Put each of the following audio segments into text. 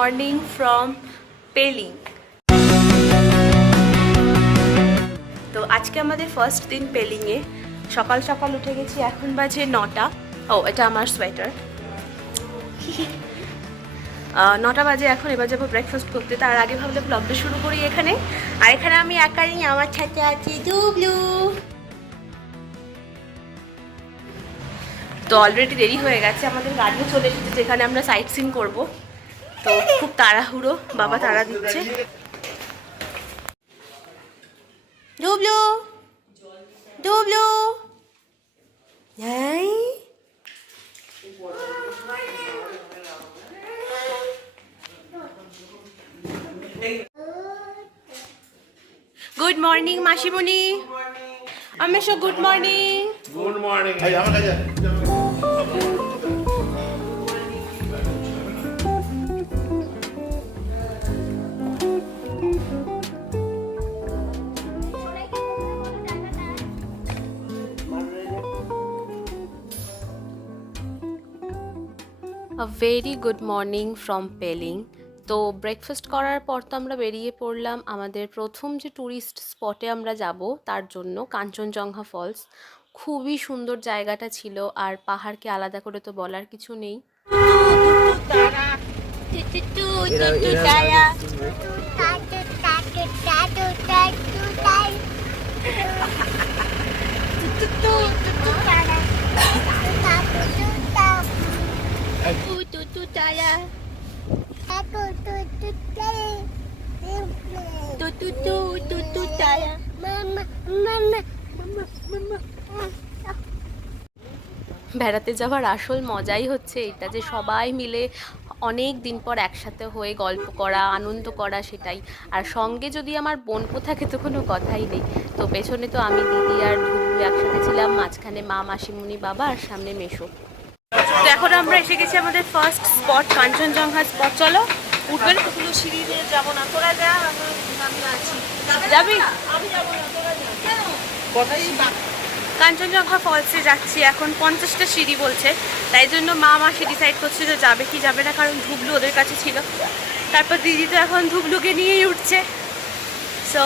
Morning from Pelling. তো আজকে আমাদের ফার্স্ট দিন পেলিংয়ে। সকাল সকাল উঠে গেছি, এখন বাজে 9টা। ও এটা আমার সোয়েটার। 9টা বাজে এখন, এবার যাবো ব্রেকফাস্ট করতে। তার আগে ভাবলে ব্লগটা শুরু করি এখানে। আর এখানে আমি একাই, আমার সাথে আছি ডুবলু। তো অলরেডি দেরি হয়ে গেছে, আমাদের গাড়িও চলে এসেছে যেখানে আমরা সাইট সিন করবো। তো খুব তাড়াহুড়ো, বাবা তাড়া দিচ্ছে। ডুবলু ডুবলু হাই, গুড মর্নিং মাসিমণি। আমি so good morning. Good morning. এই আমার কাছে very good morning from Pelling. তো ব্রেকফাস্ট করার পর তো আমরা বেরিয়ে পড়লাম আমাদের প্রথম যে ট্যুরিস্ট স্পটে আমরা যাব তার জন্য, কাঞ্চনজঙ্ঘা ফলস। খুবই সুন্দর জায়গাটা ছিল, আর পাহাড়কে আলাদা করে তো বলার কিছু নেই। বেড়াতে যাওয়ার আসল মজাই হচ্ছে এটা, যে সবাই মিলে অনেক দিন পর একসাথে হয়ে গল্প করা, আনন্দ করা, সেটাই। আর সঙ্গে যদি আমার বোনপো থাকে তো কোনো কথাই নেই। তো পেছনে তো আমি, দিদি আর ধুবলু একসাথে ছিলাম, মাঝখানে মা, মাসিমণি, বাবা, আর সামনে মেশো। তো এখন আমরা এসে গেছি আমাদের ফার্স্ট স্পট, কাঞ্চনজঙ্ঘা স্পট। চলো উঠবেন। সিঁড়ি দিয়ে যাবো না, তোরা যা, আমি আছি। যাবি? আমি যাবো না, তোরা যা। কেন? কাঞ্চনজঙ্ঘা ফলসে যাচ্ছি এখন। 50টা সিঁড়ি বলছে, তাই জন্য মা মাসি ডিসাইড করছে যে যাবে কি যাবে না, কারণ ধুবলু ওদের কাছে ছিল। তারপর দিদি তো এখন ধুবলুকে নিয়েই উঠছে। সো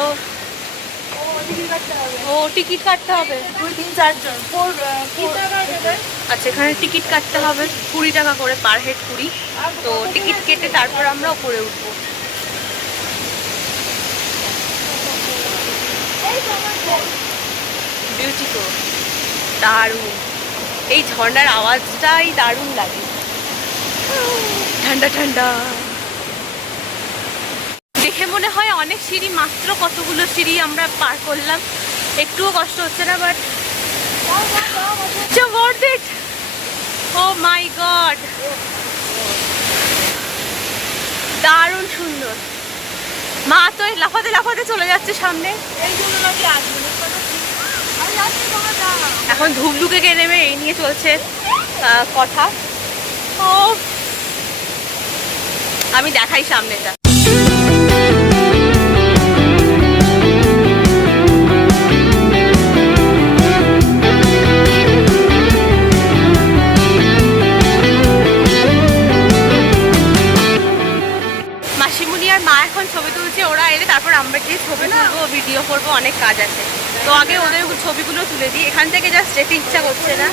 ও টিকিট কাটতে হবে 2-3-4 জন। আচ্ছা, এখানে টিকিট কাটতে হবে 20 টাকা করে, পার হেড 20। তো টিকিট কেটে তারপর আমরা উপরে উঠবো। বিউটিফুল, দারুণ। এই ঝর্ণার আওয়াজটাই দারুণ লাগে, ঠান্ডা ঠান্ডা। দেখে মনে হয় অনেক সিঁড়ি, মাত্র কতগুলো সিঁড়ি আমরা পার করলাম, একটুও কষ্ট হচ্ছে না। But worth it. Oh my god, দারুণ সুন্দর। মা তো লাফাতে লাফাতে চলে যাচ্ছে সামনে। এখন ধুবলুকে কে নেবে এই নিয়ে চলছে কথা। ও আমি দেখাই সামনেটা। মাসিমণি আর মা এখন ছবি তুলছে, ওরা এলে তারপর আমরা গিয়ে ছবি তুলবো, ভিডিও করবো, অনেক কাজ আছে। তো আগে ওদের ছবিগুলো তুলে দিই, এখান থেকে জাস্ট যেতে ইচ্ছা করছে না।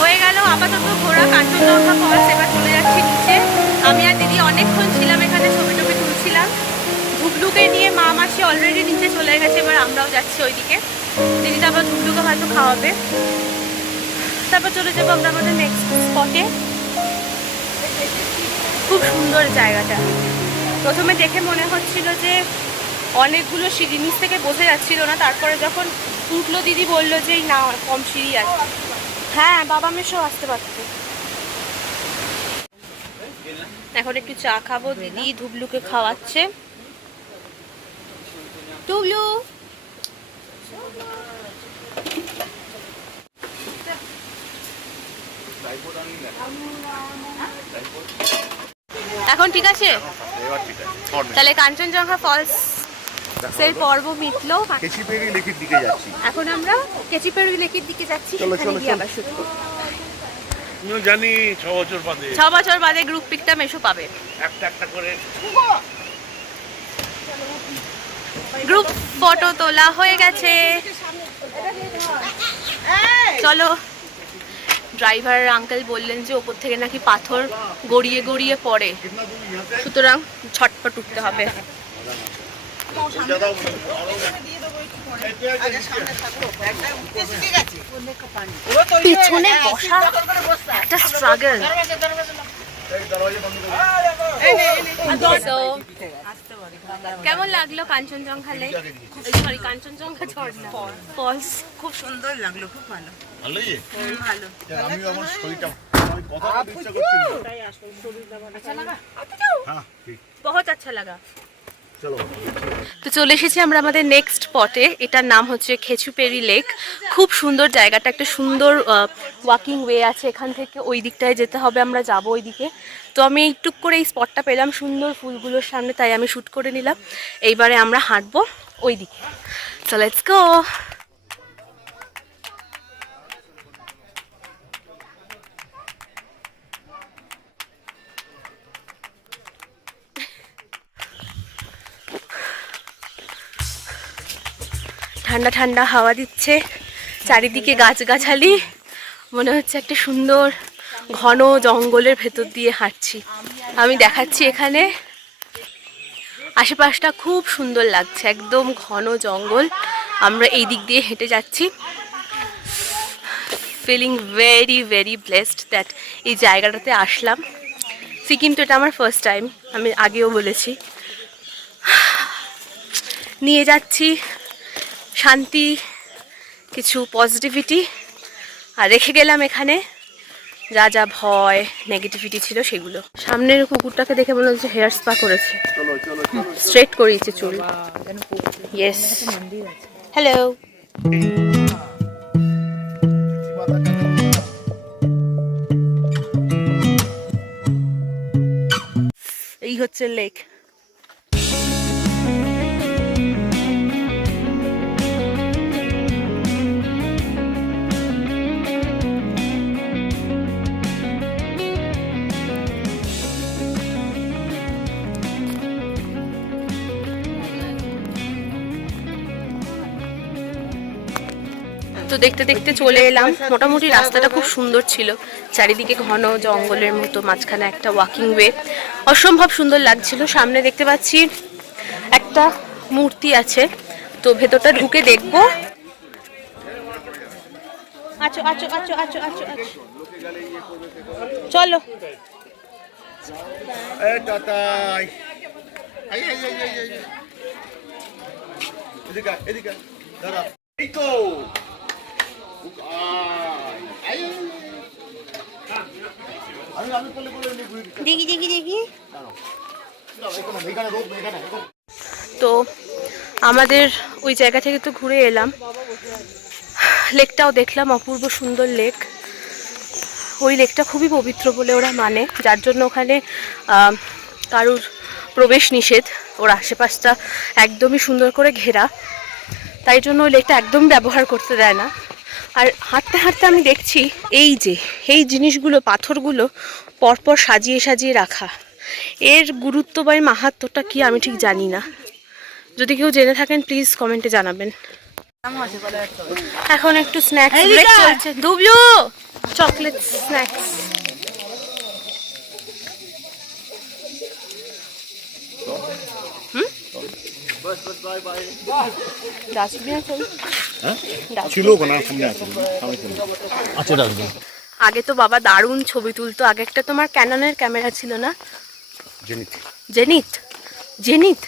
হয়ে গেল আপাতত ঘোরা কাঞ্চনজঙ্ঘা ফলস। এবার চলে যাচ্ছি নিচে। আমি আর দিদি অনেকক্ষণ ছিলাম এখানে, ছবি টবি তুলছিলাম। ধুবলুকে নিয়ে মা মাসি অলরেডি নিচে চলে গেছে, এবার আমরাও যাচ্ছি ওইদিকে। দিদি তারপর ধুবলুকে হয়তো খাওয়াবে, তারপর চলে যাবো আমরা আমাদের নেক্সট স্পটে। খুব সুন্দর জায়গাটা। প্রথমে দেখে মনে হচ্ছিল যে অনেকগুলো সিঁড়ি নিচ থেকে বোঝা যাচ্ছিল না, তারপরে যখন উঠলো দিদি বললো যে না কম সিঁড়ি আছে। হ্যাঁ বাবা মেশো আসতে পারতো। এখন একটু চা খাবো, দিদি ধুবলুকে খাওয়াচ্ছে। টুবলু এখন ঠিক আছে? তাহলে কাঞ্চনজঙ্ঘা ফলস এর পর্ব মিটলো। কেচিপেড়ি লেকের দিকে যাচ্ছি। এখন আমরা কেচিপেড়ি লেকের দিকে যাচ্ছি, সেখানে গিয়ে আবার শুট করব। আমিও জানি 6 বছর বাদে 6 বছর বাদে গ্রুপ পিকটা মেশো পাবে। একটা করে গ্রুপ ফটো তোলা হয়ে গেছে, চলো। ড্রাইভার আঙ্কেল বললেন যে ওপর থেকে নাকি পাথর গড়িয়ে গড়িয়ে পড়ে, সুতরাং ছটপট উঠতে হবে। পিছনে বসা একটা স্ট্রাগল। কেমন লাগলো কাঞ্চনজঙ্ঘা লেক, সরি কাঞ্চনজঙ্ঘা ঝর্ণা ফলস? খুব সুন্দর লাগলো, খুব ভালো। ভালোই। ভালো। আমি আমার শরীরটা কথা বলতে ইচ্ছা করছিল। হ্যাঁ ঠিক। বহুত আচ্ছা লাগা। চলো। তো চলে এসেছি আমরা আমাদের নেক্সট স্পটে। এটার নাম হচ্ছে খেচুপেড়ি লেক। খুব সুন্দর জায়গাটা, একটা সুন্দর ওয়াকিং ওয়ে আছে, এখান থেকে ওই দিকটায় যেতে হবে, আমরা যাব ওই দিকে। তো আমি একটু করে এই স্পটটা পেলাম সুন্দর ফুলগুলোর সামনে, তাই আমি শ্যুট করে নিলাম। এইবারে আমরা হাঁটবো ওই দিকে। So let's go. ঠান্ডা ঠান্ডা হাওয়া দিচ্ছে, চারিদিকে গাছগাছালি, মনে হচ্ছে একটা সুন্দর ঘন জঙ্গলের ভেতর দিয়ে হাঁটছি। আমি দেখাচ্ছি এখানে আশেপাশটা খুব সুন্দর লাগছে, একদম ঘন জঙ্গল। আমরা এই দিক দিয়ে হেঁটে যাচ্ছি। Feeling very very blessed that এই জায়গাটাতে আসলাম। সিকিম তো এটা আমার ফার্স্ট টাইম, আমি আগেও বলেছি। নিয়ে যাচ্ছি শান্তি, কিছু পজিটিভিটি, আর রেখে গেলাম এখানে যা যা ভয় নেগেটিভিটি ছিল সেগুলো। সামনের কুকুরটাকে দেখে মনে হচ্ছে হেয়ার স্পা করেছে, স্ট্রেট করিয়েছে চুল। Yes, hello. এই হচ্ছে লেক। তো দেখতে দেখতে চলে এলাম। মোটামুটি রাস্তাটা খুব সুন্দর ছিল, চারিদিকে ঘন জঙ্গলের মতো, মাঝখানে একটা ওয়াকিং ওয়ে, অসম্ভব সুন্দর লাগছিল। সামনে দেখতে পাচ্ছি একটা মূর্তি আছে, তো ভেতরটা ঢুকে দেখবো। আচ্ছা আচ্ছা আচ্ছা আচ্ছা আচ্ছা আচ্ছা, চলো। এই টাটাই। I I I I I. এদিকে এদিকে দাঁড়া। এই তো দেখি দেখি দেখি। তো আমাদের ওই জায়গা থেকে তো ঘুরে এলাম, লেকটাও দেখলাম, অপূর্ব সুন্দর লেক। ওই লেকটা খুবই পবিত্র বলে ওরা মানে, যার জন্য ওখানে কারুর প্রবেশ নিষেধ। ওর আশেপাশটা একদমই সুন্দর করে ঘেরা, তাই জন্য ওই লেকটা একদম ব্যবহার করতে দেয় না। আর হাঁটতে হাঁটতে আমি দেখছি এই যে এই জিনিসগুলো, পাথরগুলো পরপর সাজিয়ে সাজিয়ে রাখা, এর গুরুত্ব বা মাহাত্ম্যটা কি আমি ঠিক জানি না। যদি কেউ জেনে থাকেন প্লিজ কমেন্টে জানাবেন। এখন একটু স্ন্যাক্স ব্রেক চলছে। দুবলু চকলেট স্ন্যাক্স। আগে তো বাবা দারুণ ছবি তুলতো। আগে একটা তোমার ক্যাননের ক্যামেরা ছিল না? জেনিথ। জেনিথ জেনিথ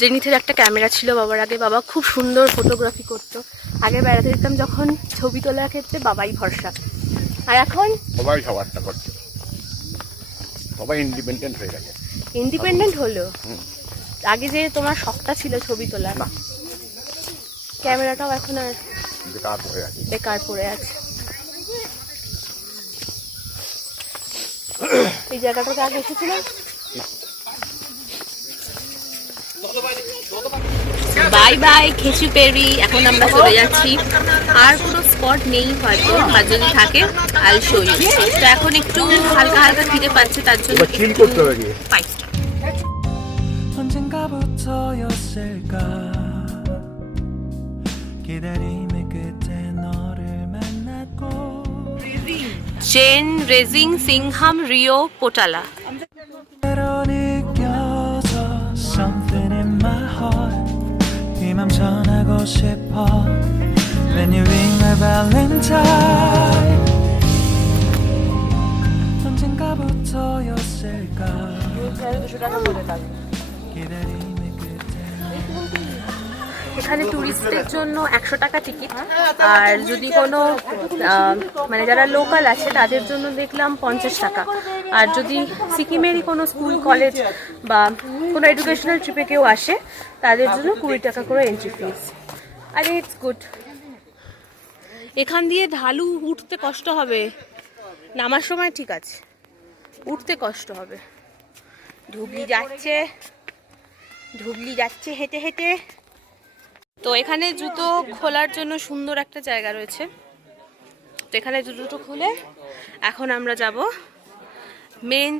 জেনিথের একটা ক্যামেরা ছিল বাবার আগে, বাবা খুব সুন্দর ফটোগ্রাফি করতো। আগে বেড়াতে যেতাম যখন, ছবি তোলার ক্ষেত্রে বাবাই ভরসা। আর এখন সবাই সবারটা করছে, সবাই ইন্ডিপেন্ডেন্ট হয়ে গেছে। ইন্ডিপেন্ডেন্ট হলো। আগে যে তোমার শখটা ছিল ছবি তোলার, ক্যামেরাটাও এখন আর বেকার হয়ে আছে। বেকার পড়ে আছে। এই জায়গাটাতে আগে এসেছিলাম। বাই বাই খেচুপেরি, এখন আমরা চলে যাচ্ছি। আর কোনো স্পট নেই হয়তো, আর যদি থাকে আল শো ইউ। তো এখন একটু হালকা হালকা খিদে পাচ্ছে, তার জন্য চিল করতে হবে গিয়ে। 5 স্টার। 언젠가부터였을까 기다림의 끝에 너를 만났고 চেন রেজিং সিংহাম রিও পোটালা। 때로 느껴져 something in my heart 이 맘 전하고 싶어 When you ring my valentine 언젠가부터였을까 기다림의 끝에 এখানে টুরিস্টদের জন্য 100 টাকা টিকিট, আর যদি কোনো মানে যারা লোকাল আছে তাদের জন্য দেখলাম 50 টাকা। আর যদি সিকিমেরই কোনো স্কুল কলেজ বা কোনো এডুকেশনাল ট্রিপে কেউ আসে তাদের জন্য 20 টাকা করে এন্ট্রি ফিস। আরে ইটস গুড। এখান দিয়ে ঢালু, উঠতে কষ্ট হবে, নামার সময় ঠিক আছে, উঠতে কষ্ট হবে। ধুবলি যাচ্ছে হেঁটে হেঁটে। তো এখানে জুতো খোলার জন্য সুন্দর একটা জায়গা রয়েছে। তো এখানে জুতো খুলে এখন আমরা যাব মেন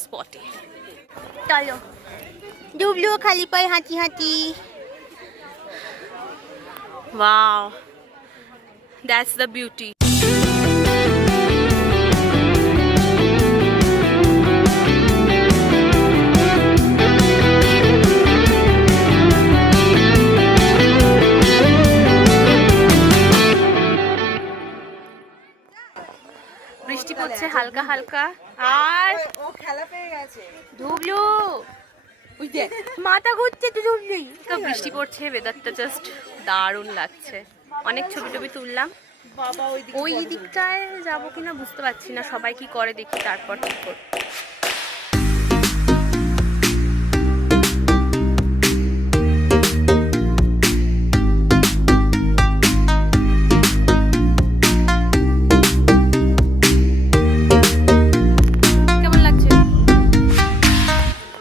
স্পটে। চলো ডুবলিও খালি পায়ে হাঁটি হাঁটি। Wow, that's the beauty. বৃষ্টি পড়ছে হালকা হালকা, আর ও খেলা পেয়ে গেছে। ডুবলু মাথা ঘুরছে তো ডুবলি। তো বৃষ্টি পড়ছে, ওয়েদারটা জাস্ট দারুণ লাগছে। অনেক ছবি টবি তুললাম। বাবা ওই দিকটায় যাবো কিনা বুঝতে পারছি না, সবাই কি করে দেখি তারপর ঠিক করব। কেমন লাগছে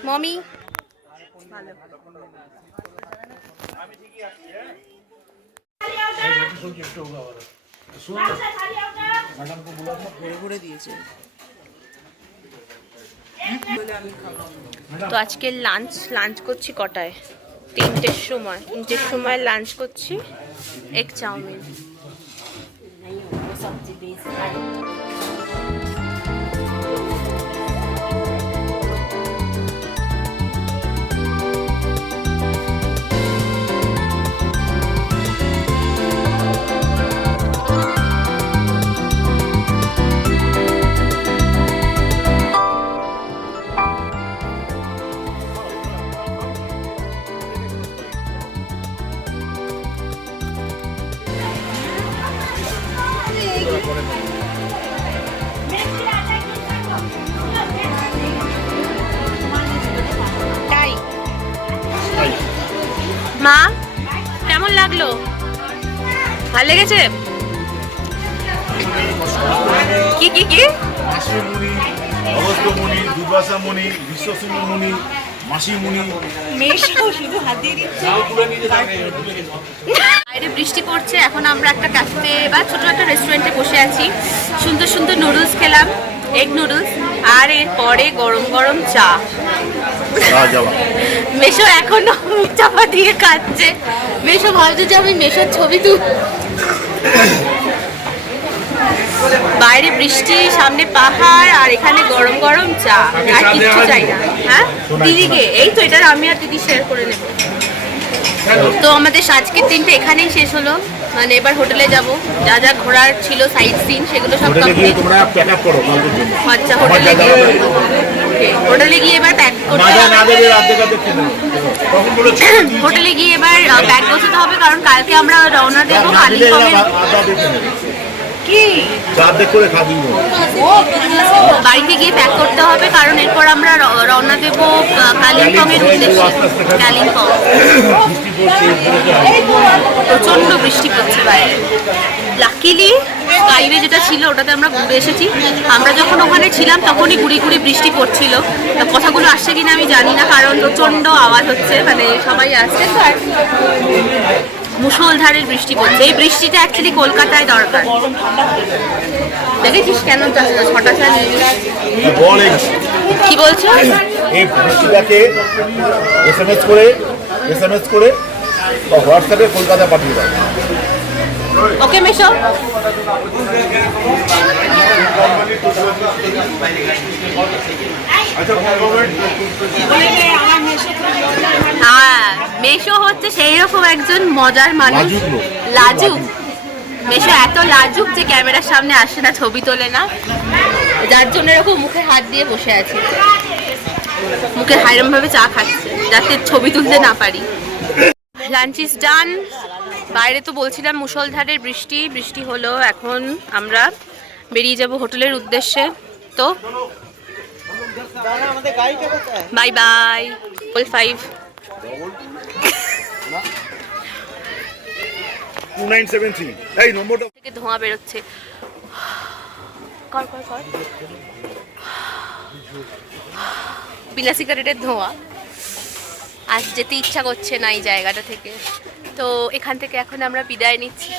মমি? ভালো। তো আজকে লাঞ্চ করছি কটায়? 3টের সময় লাঞ্চ করছি। Egg chowmein. মা কেমন লাগলো? ভালো লেগেছে? কি কি কি? মাসি মুনি, অগস্ত্য মুনি, দুর্বাসা মুনি, বিশ্বসিংহ মুনি, মাসি মুনি। বাইরে বৃষ্টি পড়ছে, এখন আমরা একটা ক্যাফে বা ছোট একটা রেস্টুরেন্টে বসে আছি। সুন্দর সুন্দর নুডলস খেলাম, এগ নুডলস, আর এরপরে গরম গরম চা। মেশো এখনো মুখ চাপা দিয়ে খাচ্ছে। মেশো ভাবছে যে আমি মেশোর ছবি তুল। বাইরে বৃষ্টি, সামনে পাহাড়, আর এখানে গরম গরম চা, আর কিচ্ছু চাই না। হ্যাঁ দিদিকে, এই তো এটা আমি আর দিদি শেয়ার করে নেব। তো আমাদের আজকের দিনটা এখানেই শেষ হলো। মানে এবার হোটেলে যাব, যা যা ঘোরার ছিল সাইট সিন সেগুলো সব কমপ্লিট। তোমরা প্যাক আপ করো কালকের জন্য। আচ্ছা হোটেলে গিয়ে ওকে, হোটেলে গিয়ে এবার প্যাক করতে মাজা না হবে। দেবে রাতে খেতে নেবে তখন বলে ছেড়ে দিয়েছি। হোটেলে গিয়ে এবার ব্যাগ গোছাতে হবে, কারণ কালকে আমরা রওনা দেবো না দিলে এরা কালিম্পংয়ের। আদা দেখে নেবে কি চার করে খাবি বাড়িতে গিয়ে প্যাক করতে হবে, কারণ এরপর আমরা রওনা দেবো কালিম্পংয়ের উদ্দেশ্যে। কালিম্পং বৃষ্টি পড়ছে প্রচন্ড বৃষ্টি পড়ছে বাইরে। লাকিলি স্কাইওয়ে যেটা ছিল ওটাতে আমরা ঘুরে এসেছি। আমরা যখন ওখানে ছিলাম তখনই গুড়ি গুড়ি বৃষ্টি পড়ছিল। তা কথাগুলো আসছে কিনা আমি জানি না, কারণ প্রচন্ড আওয়াজ হচ্ছে, মানে সবাই আসছে তো। আর মুষলধারের বৃষ্টি পড়ছে। এই বৃষ্টিটা অ্যাকচুয়ালি কলকাতায় দরকার। দেখেছিস কেন ছটা চাল বল এই কি বলছো? এই বৃষ্টিটাকে এসএমএস করে বা হোয়াটসঅ্যাপে কলকাতা পাঠিয়ে দাও। ওকে মেশো। হ্যাঁ, মেশো হচ্ছে সেই রকম একজন মজার মানুষ, লাজুক লোক। লাজুক। মেশো এত লাজুক যে ক্যামেরার সামনে আসে না, ছবি তোলে না, যার জন্য এরকম মুখে হাত দিয়ে বসে আছে, মুখে হাইরম ভাবে চা খাচ্ছে যাতে ছবি তুলতে না পারি। Lunch is done. বাইরে তো বলছিলাম মুষলধারের বৃষ্টি হলো। এখন আমরা বেরিয়ে যাব হোটেলের উদ্দেশ্যে। তো বাই বাই। 5 2973 এই নম্বরটা থেকে ধোঁয়া বেরোচ্ছে। কর কর কর। বিনা সিগারেটের ধোঁয়া। আজ যেতে ইচ্ছা করছে না এই জায়গাটা থেকে। তো এখান থেকে এখন আমরা বিদায় নিচ্ছি।